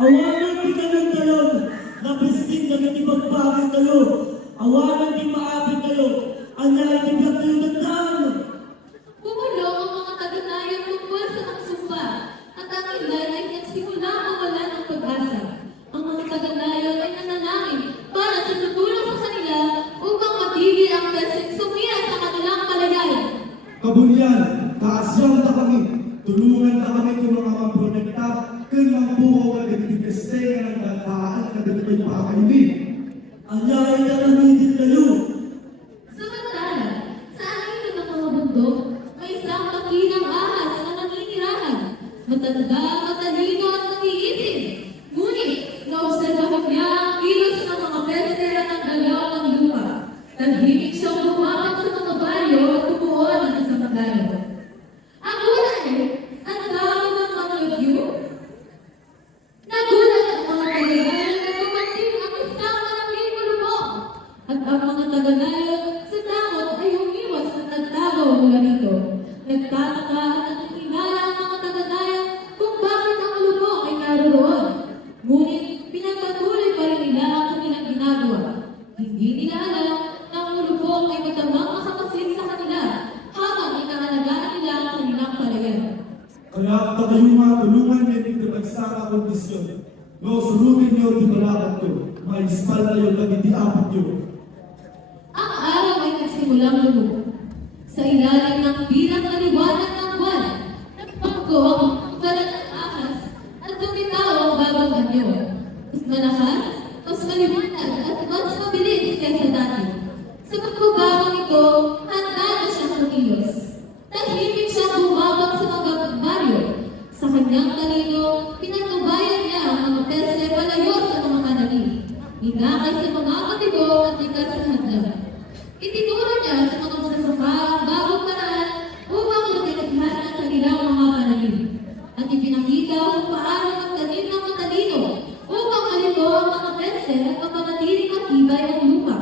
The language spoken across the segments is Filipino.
Awalan di kayong talon, na bisting na nagtibagbagin kayo. Awalan di maapit kayo, ang naitibag kayo tandaan. Bumulong ang mga taga-nayan tungkol sa nagsumba at ang ilan ay nagsimula mawala ng pag-asa. Ang mga taga-nayan ay nananangin para sa tutulong sa kanila upang matigil ang berseng sumira sa kanilang palayan. Kabulyan, kaasyaw na kami, tulungan na kami kung mga mampronekta, kung mambuho ka nagtipestay ng nataan ka dito pakailig. Anyay na nanigit kayo. Samantala, sa aking ng mga bundok, may isang makilang ahas na naninirahan. Matanda, matalino at nag-iisip. Ngunit, naobserbahan niya ang kilos ng mga pestera ng galaw ng lupa. Tahimik siyang lumapit sa mga baryo at tumuon ng isang magano. Ang ulay, ang dami ng mga lagyo. Nagulat ang mga taganayan na dumating ang isang malaking malubog. At ang mga taganayan sa takot ay umiwas at nagtago mula rito. Nagtataka at naghinala ang mga taganayan kung bakit ang malubog ay naroon. Ngunit pinagpatuloy pa rin nila ang kanilang ginagawa. Hindi nila alam na ang malubog ay matamang makakasin sa kanila habang inaalagaan nila ang kanilang palayan. Kaya kayo mga tulungan din ito nagsama kondisyon. No, surutin niyo di malakat ko, may ispal na yung nagitiapit niyo. Ang araw ay nagsimulang lumubog. Sa ilalim ng bilang na liwanag ng buwan, nagpanggo ang balat ng ahas at lumitaw ang bagong anyo. Mas malakas, mas maliwanag at mas mabilis kaysa dati. Sa pagbabagong ito, handa na siyang kumilos. Tahimik siyang bumabang sa mga baryo. Sa kanyang talino, pinatubayan niya ang mga peste palayo sa mga kanalig. Hinakay sa mga katigo at likas sa hadlang. Itinuro niya sa mga magsasaka ang bagong paraan upang matinaghan ang kanilang mga kanalig. At ipinakita kung paano magtanim ng matalino upang malito ang mga peste at mapanatiling matibay ang lupa.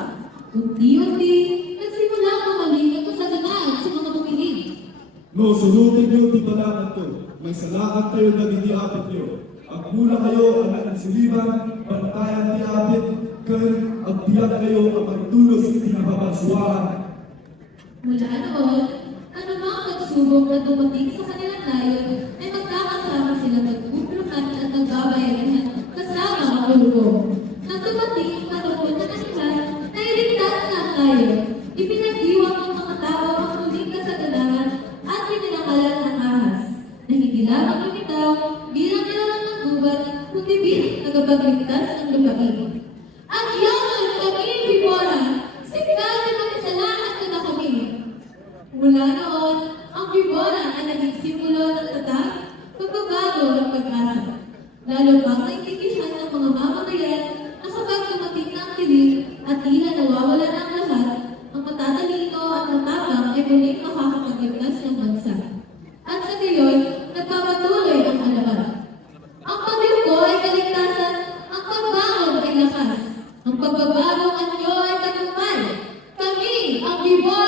Unti-unti, nagsimulang mamaling at kasaganaan sa mga tumilig. No, surutin niyo di malakat ko, may salakat kayo nagitiapit niyo. Ang mula kayo ang nagsiliban, pantayan tiapit, kung agbiyak kayo ang magtulos sa pinababasuhan. Mula noon, anumang pagsubok na dumating sa kanilang layon ay magkakasama sila magtutulungan at nagbabayarihan kasama ang ulubog. Nang dumating ang panahon na kanilang na iligtas na tayo, ipinagdiwang ng mga tao ang muling kasaganahan at pinangalan ng ahas na hindi lamang lumitaw bilang nilalang ng gubat kundi bilang tagapagligtas ng lupain. At yaman kami, Bibora, sikat na magkasalamat na kami. Mula noon, ang Bibora ay naging simbolo ng tatag, pagbabago ng pag-asa. Lalo pang naiintindihan ng mga mamamayan na kapag dumating na ang dilim at tila nawawala na ang lahat, ang matatalino at matapang ay muling makakapagligtas ng bansa. At sa gayon, nagpapatuloy ang alaman. Ang pagliko ay kaligtasan, ang pagbangon ay lakas. Ang pagbabagong anyo ay tagumpay. Kami, ang Bibora,